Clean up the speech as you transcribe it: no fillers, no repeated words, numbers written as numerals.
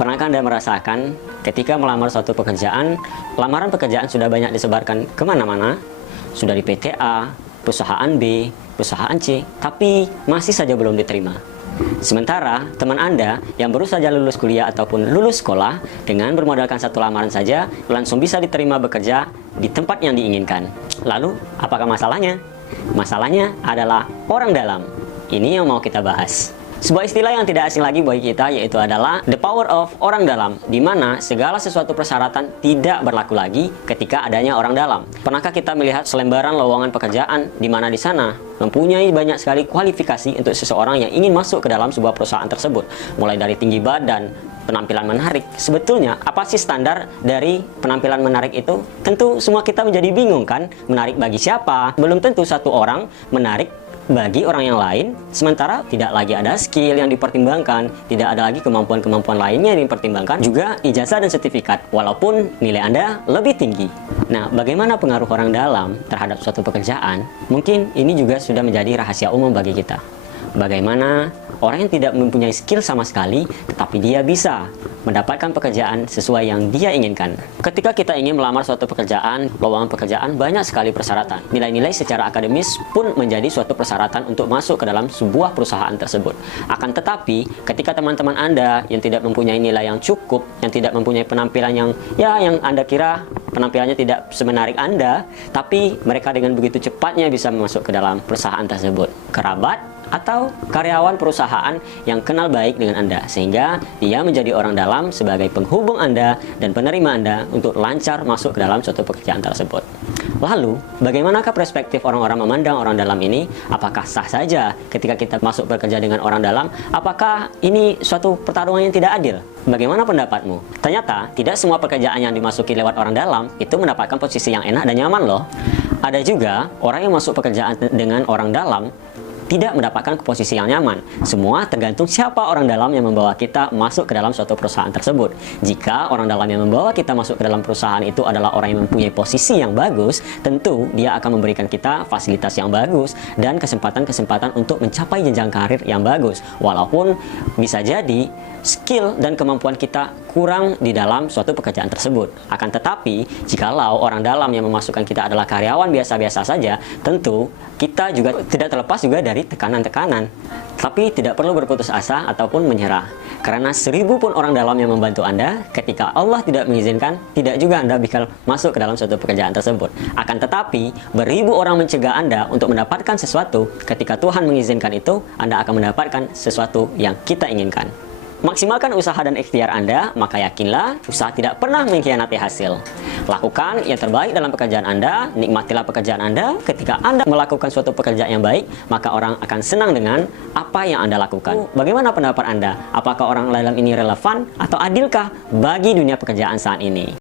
Pernahkah Anda merasakan ketika melamar suatu pekerjaan, lamaran pekerjaan sudah banyak disebarkan kemana-mana, sudah di PT A, perusahaan B, perusahaan C, tapi masih saja belum diterima. Sementara teman Anda yang baru saja lulus kuliah ataupun lulus sekolah dengan bermodalkan satu lamaran saja langsung bisa diterima bekerja di tempat yang diinginkan. Lalu, apakah masalahnya? Masalahnya adalah orang dalam. Ini yang mau kita bahas. Sebuah istilah yang tidak asing lagi bagi kita yaitu adalah the power of orang dalam, di mana segala sesuatu persyaratan tidak berlaku lagi ketika adanya orang dalam. Pernahkah kita melihat selembaran lowongan pekerjaan di mana di sana mempunyai banyak sekali kualifikasi untuk seseorang yang ingin masuk ke dalam sebuah perusahaan tersebut, mulai dari tinggi badan, penampilan menarik. Sebetulnya apa sih standar dari penampilan menarik itu? Tentu semua kita menjadi bingung kan, menarik bagi siapa? Belum tentu satu orang menarik bagi orang yang lain, sementara tidak lagi ada skill yang dipertimbangkan, tidak ada lagi kemampuan-kemampuan lainnya yang dipertimbangkan, juga ijazah dan sertifikat, walaupun nilai Anda lebih tinggi. Nah, bagaimana pengaruh orang dalam terhadap suatu pekerjaan? Mungkin ini juga sudah menjadi rahasia umum bagi kita. Bagaimana orang yang tidak mempunyai skill sama sekali, tetapi dia bisa mendapatkan pekerjaan sesuai yang dia inginkan. Ketika kita ingin melamar suatu pekerjaan, lowongan pekerjaan banyak sekali persyaratan. Nilai-nilai secara akademis pun menjadi suatu persyaratan untuk masuk ke dalam sebuah perusahaan tersebut. Akan tetapi, ketika teman-teman Anda yang tidak mempunyai nilai yang cukup, yang tidak mempunyai penampilan yang Anda kira penampilannya tidak semenarik Anda, tapi mereka dengan begitu cepatnya bisa masuk ke dalam perusahaan tersebut. Kerabat atau karyawan perusahaan yang kenal baik dengan Anda, sehingga dia menjadi orang dalam sebagai penghubung Anda dan penerima Anda untuk lancar masuk ke dalam suatu pekerjaan tersebut. Lalu, bagaimanakah perspektif orang-orang memandang orang dalam ini? Apakah sah saja ketika kita masuk bekerja dengan orang dalam? Apakah ini suatu pertarungan yang tidak adil? Bagaimana pendapatmu? Ternyata, tidak semua pekerjaan yang dimasuki lewat orang dalam itu mendapatkan posisi yang enak dan nyaman loh. Ada juga orang yang masuk pekerjaan dengan orang dalam tidak mendapatkan posisi yang nyaman. Semua tergantung siapa orang dalam yang membawa kita masuk ke dalam suatu perusahaan tersebut. Jika orang dalam yang membawa kita masuk ke dalam perusahaan itu adalah orang yang mempunyai posisi yang bagus, tentu dia akan memberikan kita fasilitas yang bagus dan kesempatan-kesempatan untuk mencapai jenjang karir yang bagus. Walaupun bisa jadi skill dan kemampuan kita kurang di dalam suatu pekerjaan tersebut. Akan tetapi, jikalau orang dalam yang memasukkan kita adalah karyawan biasa-biasa saja, tentu kita juga tidak terlepas juga dari tekanan-tekanan. Tapi tidak perlu berputus asa ataupun menyerah. Karena 1000 pun orang dalam yang membantu Anda, ketika Allah tidak mengizinkan, tidak juga Anda bakal masuk ke dalam suatu pekerjaan tersebut. Akan tetapi, beribu orang mencegah Anda untuk mendapatkan sesuatu, ketika Tuhan mengizinkan itu, Anda akan mendapatkan sesuatu yang kita inginkan. Maksimalkan usaha dan ikhtiar Anda, maka yakinlah usaha tidak pernah mengkhianati hasil. Lakukan yang terbaik dalam pekerjaan Anda, nikmatilah pekerjaan Anda. Ketika Anda melakukan suatu pekerjaan yang baik, maka orang akan senang dengan apa yang Anda lakukan. Bagaimana pendapat Anda? Apakah orang dalam ini relevan atau adilkah bagi dunia pekerjaan saat ini?